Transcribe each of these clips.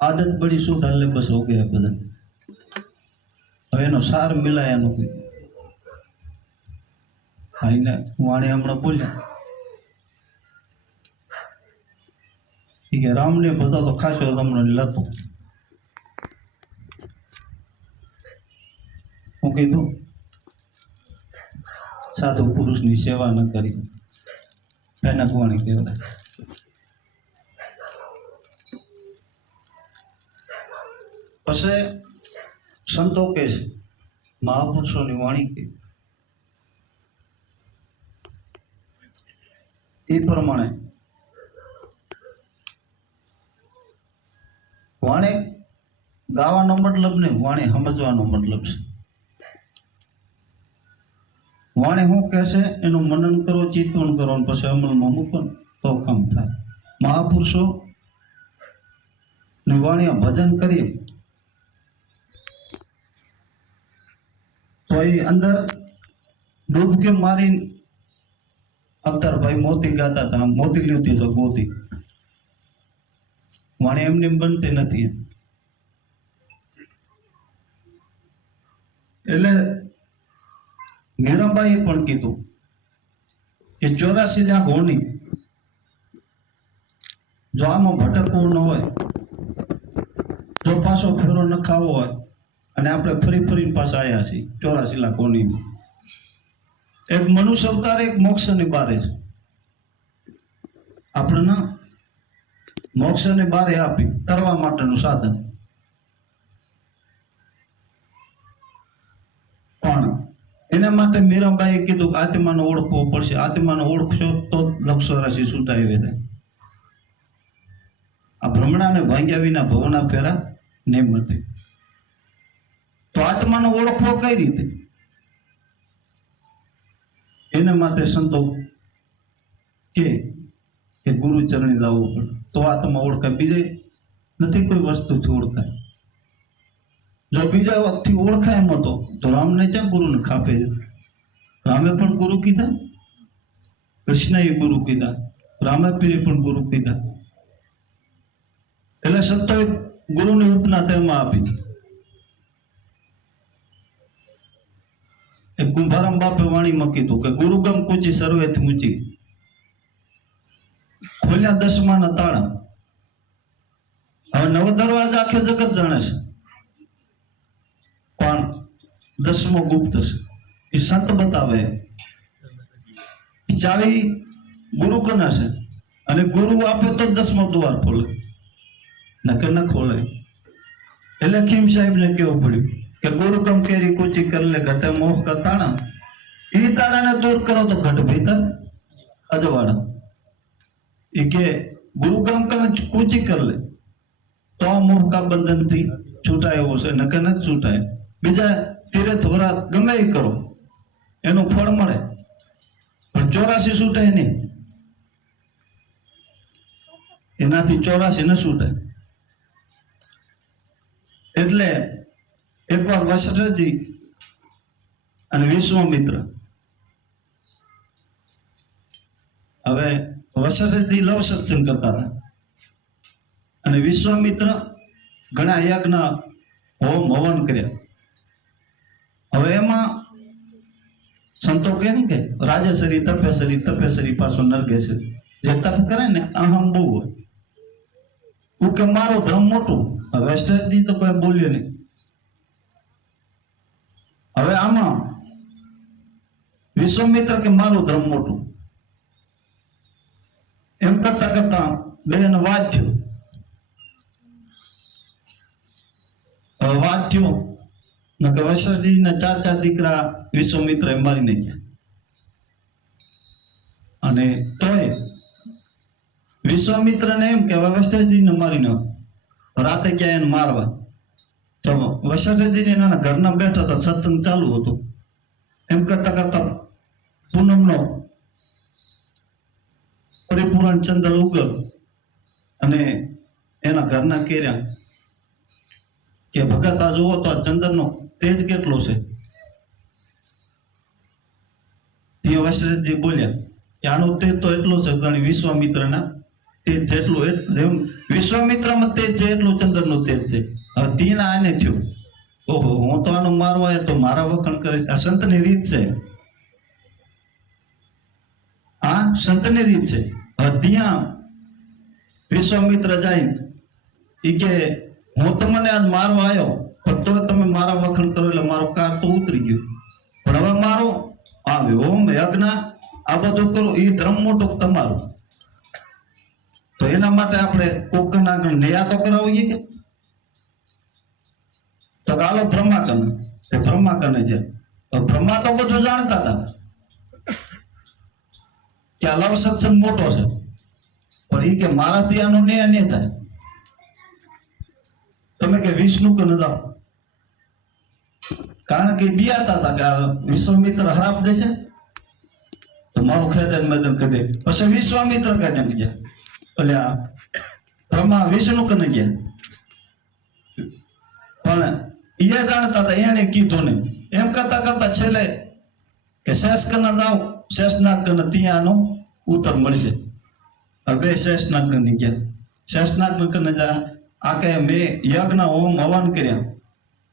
आदत बड़ी सुधार ले बस हो गया भजन। હવે એનો સાર મિલાય એનો ભાઈને વાણે હમણાં બોલ્યા કે રામને ભજતો તો ખાસો તમને લતો હું કીધું સાધુ પુરુષની સેવા ન કરી એના વાણી કહેવાય। પછી સંતો કે છે મહાપુરુષોની વાણી કે એ પ્રમાણે વાણે ગાવાનો મતલબ ને વાણે સમજવાનો મતલબ છે। વાણે શું કહે છે એનું મનન કરો, ચિંતન કરો અને પછી અમલમાં મૂકો તો કામ થાય। મહાપુરુષો ની વાણી ભજન કરીએ તો એ અંદર ડૂબકે મારી અવતાર ભાઈ મોતી ગાતા હતા, મોતી લીધી તો મોતી વાણી એમને બનતી નથી। એટલે મીરાબાઈએ પણ કીધું કે 84 લાખ હોની જો આમાં ભટકવું ન હોય, જો પાછો ફેરો ન ખાવો હોય અને આપણે ફરી ફરીને પાછા આવ્યા છીએ 84 લાખ હોની, એક મનુષ્ય અવતાર એક મોક્ષની બારે છે। આપણને મોક્ષની બારે આપી તરવા માટેનું સાધન, પણ એના માટે મીરાબાઈએ કીધું કે આત્માને ઓળખવો પડશે। આત્માને ઓળખશો તો લક્ષ રાશિ છૂટાઈ વેદે। આ ભ્રમણાને ભાંગ્યા વિના ભવના ફેરા ને મટે। તો આત્માને ઓળખવો કઈ રીતે? એના માટે સંતો કે ગુરુ ચરણે જવું પડે તો આત્મા ઓળખાય, બીજે નથી કોઈ વસ્તુથી ઓળખાય। જો બીજા વખતથી ઓળખાય એમ હતો તો રામને ક્યાં ગુરુને ખાપે? રામે પણ ગુરુ કીધા, કૃષ્ણએ ગુરુ કીધા, રામાપીરે પણ ગુરુ કીધા। એટલે સંતોએ ગુરુની ઉપના તેમાં આપી। એક કુંભારામ બાપે વાણીમાં કીધું કે ગુરુગમ કુચી સર્વેથી ઊંચી, ખોલ્યા 10માના તાળા। હવે 9 દરવાજા આખે જગત જાણે છે, પણ 10મો ગુપ્ત છે। એ સંત બતાવે ચાવી ગુરુ કના છે અને ગુરુ આપે તો 10મો દ્વાર ખોલે, નકર ન ખોલે। એટલે ખીમ સાહેબને કેવું પડ્યું કે ગુરુ કમ કેરી કુચી કર લે ઘટે મોહ કા તાણા, એ તાળાને દૂર કરો તો ઘટ ભીતર અજવાળા। એ કે ગુરુ કામ કરે કુચી કર લે તો મોહ કા બંધન થી છૂટાય એવો છે, નકર ન છૂટાય। બીજા તીર્થ વરાત ગમે એ કરો એનું ફળ મળે, પણ 84 છૂટાય નહીં, એનાથી 84 ન છૂટાય। એટલે એકવાર વશિષ્ઠજી અને વિશ્વામિત્ર, હવે વશિષ્ઠજી લવ સત્સંગ કરતા હતા અને વિશ્વામિત્ર ઘણા યજ્ઞ હોમ હવન કર્યા। હવે એમાં સંતો કેમ કે રાજેશ્વરી તપેશ્વરી પાછો નરગેશ્વરી જે તપ કરે ને અહમ બહુ હોય, હું કે મારો ધર્મ મોટું। હવે વશિષ્ઠજી તો કોઈ બોલ્યો નહીં। હવે આમાં વિશ્વામિત્ર કે મારું ધર્મ મોટું, એમ કરતા કરતા બેન વાત થયો। વાત થયો કે વશિષ્ઠજી ના 4 દીકરા વિશ્વામિત્ર મારી નાખ્યા, અને તોય વિશ્વામિત્ર ને એમ કે વશિષ્ઠજી ને મારી નાખ, રાતે ક્યાં એને મારવા। તો વશિષ્ઠજી એના ઘરના બેઠા હતા, સત્સંગ ચાલુ હતો। એમ કરતા કરતા પૂનમનો પરિપૂર્ણ ચંદ્ર ઉગલ અને એના ઘરના કેર્યા કે ભગત આ જુઓ તો આ ચંદ્રનો તેજ કેટલો છે। તે વશિષ્ઠજી બોલ્યા કે આનો તેજ તો એટલો છે ગણી વિશ્વામિત્રના તેજ જેટલો, વિશ્વામિત્રમાં તેજ છે એટલું ચંદ્રનું તેજ છે. હવે તીના આને થયું, ઓહો હું તો આનું મારવા આવ્યો તો મારા વખાણ કરે છે. આ સંતની રીત છે, આ સંતની રીત છે. હવે ત્યાં વિશ્વામિત્ર જાય ઈ કે હું તમને આજ મારવા આવ્યો પણ તો તમે મારા વખાણ કરો એટલે મારો કાર તો ઉતરી ગયો, પણ હવે મારો આવે હોમ યજ્ઞ આ બધું કરો એ ધર્મ મોટો તમારો, તો એના માટે આપણે કોકના આગળ ન્યાય તો કરાવીએ કે તો કાલો બ્રહ્મા કને, તે બ્રહ્મા કને છે. બ્રહ્મા તો બધું જાણતા હતા કે આ લવ સત્સંગ મોટો છે, પણ એ કે મારાથી આનો ન્યાય નહીં થાય. તમે કે વિષ્ણુ કને જાઓ, કારણ કે બિયાતા હતા કે આ વિશ્વામિત્ર હરાપ દે છે તો મારું ખેદન મેદન કરી દે. પછી વિશ્વામિત્ર કને ગયા, એટલે આ બ્રહ્મા વિષ્ણુ કને ગયા, પણ એ જાણતા હતા એને કીધું નહીં. એમ કરતા કરતા છેલ્લે કે શેષ કને જાઓ, શેષનાગ કને ત્યાંનો ઉત્તર મળી જાય. હવે શેષનાગ કને ગયા, શેષનાગ કને જા આ કે મેં યજ્ઞ હોમ હવન કર્યા,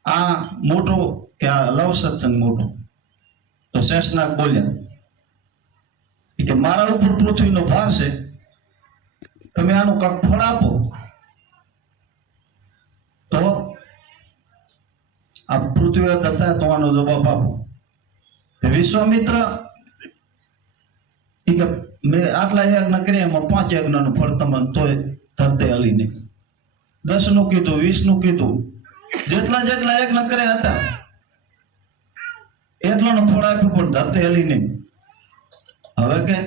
આ મોટો કે આ લવ સત્સંગ મોટો. તો શેષનાગ બોલ્યા કે મારા ઉપર પૃથ્વીનો ભાર છે, તમે આનું કાંક ફળ આપો તો આ પૃથ્વી અંદર થાય તો આનો જવાબ આપો. વિશ્વામિત્ર કે મેં આટલા યજ્ઞ કર્યા એમાં 5 યજ્ઞનું ફળ તમને તોય ધરતે હલી નહીં. 10 નું કીધું, 20 નું કીધું, જેટલા યજ્ઞ કર્યા હતા એટલાનું ફળ આપ્યું પણ ધરતે હલી નહીં. હવે કે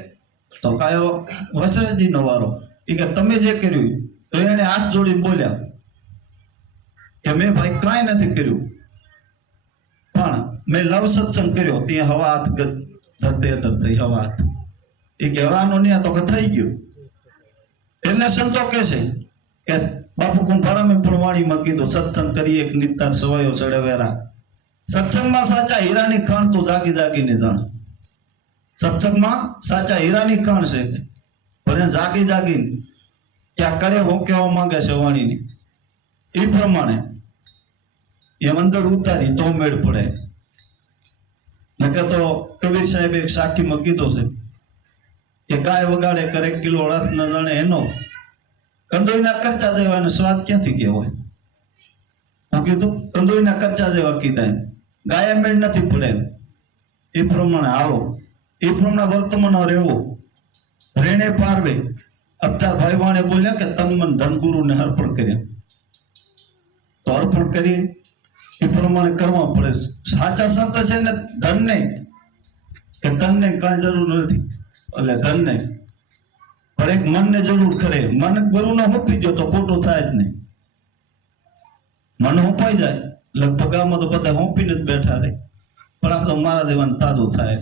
તો કાયો વસરાજી નો વારો. એ કે તમે જે કર્યું તો એને હાથ જોડીને બોલ્યા કે મેં ભાઈ કાંઈ નથી કર્યું, પણ મેં લવ સત્સંગ કર્યો, ત્યાં હવા હાથ ધરતે ધરતે હવા હાથ. એ કહેવાનો નહીં તો કે થઈ ગયું. એટલે સંતો કે છે કે બાપુ કુંભારામે પણ વાણીમાં કીધું, સત્સંગ કરીએ એક નિતાર સવાયો ચડે વેરા. સત્સંગમાં સાચા હીરાની ખાણ તો જાગી જાગીને જાણ. સત્સંગમાં સાચા હીરાની ખાણ છે, પણ જાગી જાગીને ક્યાં કરે હું કહેવા માંગે છે વાણીની એ પ્રમાણે એમ અંદર ઉતારી તો મેળ પડે. નકર તો કબીર સાહેબ એક સાખીમાં કીધું છે કે ગાય વગાડે કરે કિલો રસ ન જાણે એનો, કંદોઈના કરચા જેવા એનો સ્વાદ ક્યાંથી ગયો હોય. હું કીધું કંદોઈના કરચા જેવા કીધા, ગાય મેળ નથી પડે. એ પ્રમાણે આવો, એ પ્રમાણે વર્તમાન રહેવો, રેણે પારવે. અવતાર ભાઈ વાણે બોલ્યા કે તન મન ધન ગુરુને અર્પણ કર્યા, તો અર્પણ કરી એ પ્રમાણે કરવા પડે. સાચા સંત છે ને ધન નહીં કે તનને કાંઈ જરૂર નથી, એટલે ધન નહીં પણ એક મનને જરૂર ખરે. મન ગુરુને હોપી ગયો તો ખોટું થાય જ નહીં. મન હોપાઈ જાય લગભગ આમાં તો બધા હોપીને જ બેઠા રહે, પણ આમ તો મારા દેવાનું તાજું થાય.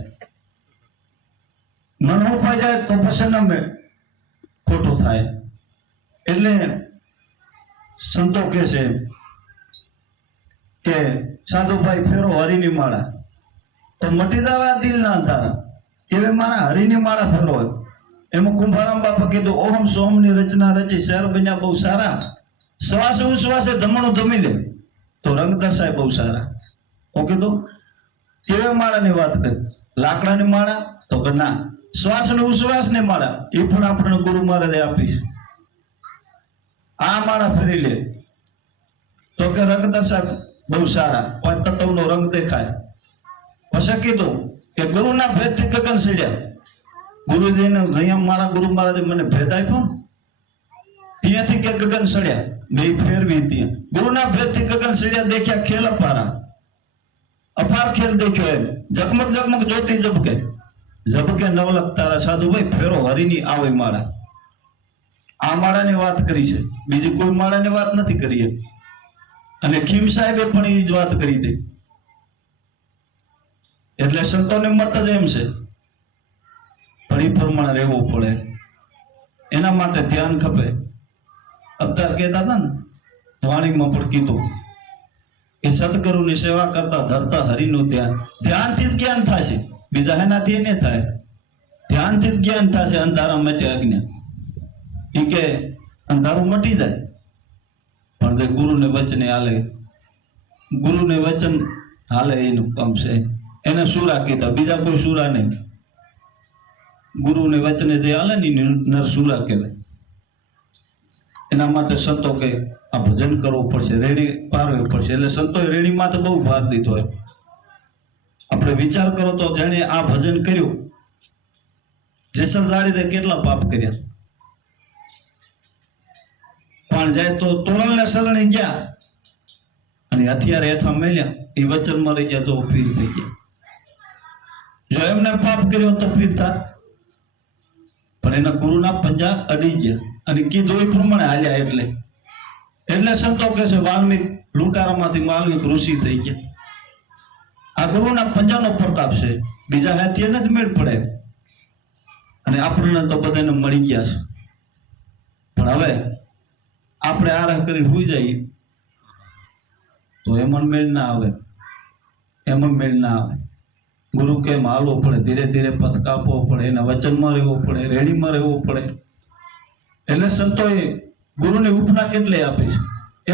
મન હોપાઈ જાય તો પછી નમે ખોટું થાય. એટલે સંતો કે છે કે સાધુભાઈ ફેરો હરિની માળા તો મટી જવા દિલ ના અંધારા. એવે મારા હરિની માળા ફેરો હોય. એમાં કુંભારામ બાપા કીધું ઓહમ સોહમ ની રચના રચી, શહેર બન્યા બહુ સારા, શ્વાસે ઉશ્વાસે ધમણું ધમી લે તો રંગ દર્શાય બહુ સારા. હું કીધું કેવે માળાની વાત કરી, લાકડાની માળા તો કે ના, શ્વાસ ને ઉશ્વાસ ની માળા એ પણ આપણને ગુરુ મહારાજે આપીશ. આ માળા ફેરી લે તો કે રંગ દર્શાય બહુ સારા, 5 તત્વનો રંગ દેખાય. પછી કીધું કે ગુરુના ભેદથી ગગન સીડ્યા. ગુરુજીને અહીંયા મારા ગુરુ મહારાજે મને ભેદ આપ્યો, ત્યાંથી કે ગગન સડ્યા, બે ફેરવી ત્યાં. ગુરુના ભેદથી ગગન સીડ્યા, દેખ્યા ખેલ અપારા, અપાર ખેલ દેખ્યો એમ. ઝગમગ ઝગમગ જ્યોતિ ઝબકે, ઝબકે નવલખ તારા. સાધુભાઈ ફેરો હરિની આવે માળા. આ માળાની વાત કરી છે, બીજી કોઈ માળાની વાત નથી કરી. અને ખીમ સાહેબે પણ એ જ વાત કરી હતી. એટલે સંતોને મત જ એમ છે, પણ એ પ્રમાણે રહેવું પડે. એના માટે ધ્યાન ખપે. અત્યારે કહેતા હતા ને વાણીમાં પણ કીધું કે સદગુરુની સેવા કરતા ધરતા હરિનું ધ્યાન. ધ્યાનથી જ જ્ઞાન થશે, બીજા એનાથી નહીં થાય. ધ્યાનથી જ જ્ઞાન થશે, અંધારા માટે આજ્ઞા. એ કે અંધારું મટી જાય. પણ જે ગુરુને વચને હાલે, ગુરુને વચન હાલે એનું કામ છે. એને સુરા કીધા, બીજા કોઈ સુરા નહીં. ગુરુને વચને જે હાલે ને નર સુરા કહેવાય. એના માટે સંતો કે આ ભજન કરવું પડશે, રેણી પારવી પડશે. એટલે સંતોએ રેણીમાં તો બહુ ભાર દીધો હોય. આપણે વિચાર કરો તો જેણે આ ભજન કર્યું, જેસલ જાડીને કેટલા પાપ કર્યા, પણ જાય તો તોરણને શરણે ગયા અને હથિયાર હેઠા મેલ્યા, એ વચનમાં રહી ગયા તો પીર થઈ ગયા. જો એમને પાપ કર્યો તો પીર થાત, પણ એના ગુરુના પંજા અડી ગયા અને કીધું એ પ્રમાણે હાલ્યા. એટલે સંતો કહે છે વાલ્મીક લૂંટારામાંથી વાલ્મીક ઋષિ થઈ ગયા. આ ગુરુના પંજાનો પ્રતાપ છે, બીજા હાથીને જ મેળ પડે. અને આપણને તો બધાને મળી ગયા છે. પણ હવે આપણે આરાહ કરીને સુઈ જઈએ તો એમાં મેળ ના આવે, એમાં મેળ ના આવે. ગુરુ કેમ હાલવો પડે, ધીરે ધીરે પથ કાપવો પડે, એના વચનમાં રહેવું પડે, રેણીમાં રહેવું પડે. એટલે સંતોએ ગુરુની ઉપના કેટલી આપી છે.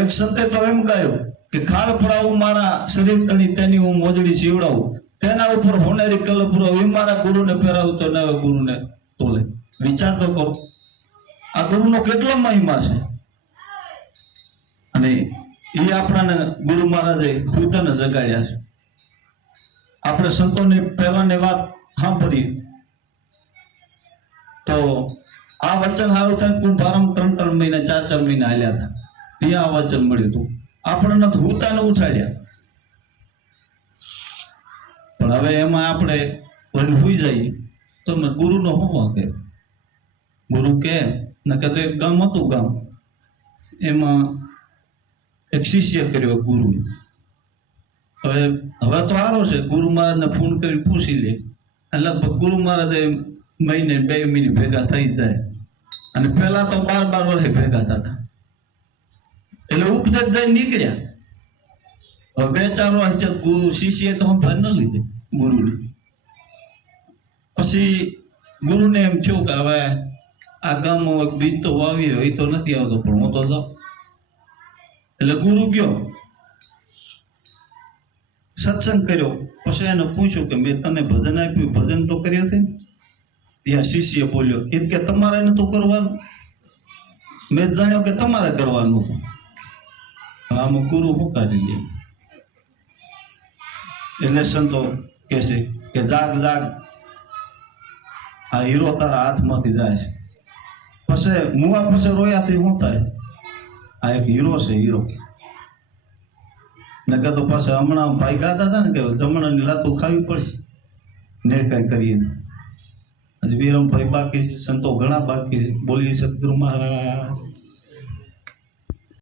એક સંતે તો એમ ગાયું કે ખાડ પડાવું મારા શરીર તણી, તેની હું મોજડી સીવડાવું, તેના ઉપર હોનેરી કલર પુરાવું, એ મારા ગુરુને પહેરાવું તો નવે ગુરુને તોલે. વિચાર તો કરો, આ ગુરુનો કેટલો મહિમા છે. અને એ આપણાને ગુરુ મહારાજે ખુદાને જગાડ્યા છે. આપણે સંતોની પહેલાની વાત સાંભળીએ તો આ વચન સારું થાય. કુંભારમ 3 મહિના 4 મહિના હાલ્યા હતા, ત્યાં આ વચન મળ્યું હતું. આપણને હુતાને ઉઠાડ્યા. પણ હવે એમાં આપણે ભૂઈ જઈએ તો ગુરુનો હોવા કે ગુરુ કે ન કે એક ગામ હતું, ગામ એમાં એક શિષ્ય કર્યો ગુરુ. હવે તો સારો છે, ગુરુ મહારાજને ફોન કરીને પૂછી લે. લગભગ ગુરુ મહારાજે મહિને 2 મહિને ભેગા થઈ જાય. અને પેલા તો 12 વર્ષે ભેગા થતા. એટલે ઉપદેશ દઈ નીકળ્યા. હવે 2-4 વર્ષ ગુરુ શિષ્ય તો ભાર ન લીધે ગુરુને. પછી ગુરુને એમ થયું કે હવે આ ગામમાં બીજ તો વાવી હોય, એ તો નથી આવતો, પણ હું તો જાઉં. એટલે ગુરુ ગયો, સત્સંગ કર્યો. પછી એને પૂછ્યું કે મેં તને ભજન આપ્યું, ભજન તો કર્યો છે? ત્યાં શિષ્ય બોલ્યો એ કે તમારે નતું કરવાનું, મેં જાણ્યો કે તમારે કરવાનું હતું. આમાં ગુરુ હુંકારી દે. એટલે સંતો કહે છે કે જાગ જાગ, આ હીરો તારા હાથમાંથી જાય છે. પછી મુવા પછી રોયાથી શું થાય? આ એક હીરો છે, હીરો. ને કે તો પાછા હમણાં ભાઈ ગાતા હતા ને કે જમણાની લાતું ખાવી પડશે ને કઈ કરીએ. હજી વિરમભાઈ બાકી છે, સંતો ઘણા બાકી છે. બોલીએ સદગુરુ મહારાજ.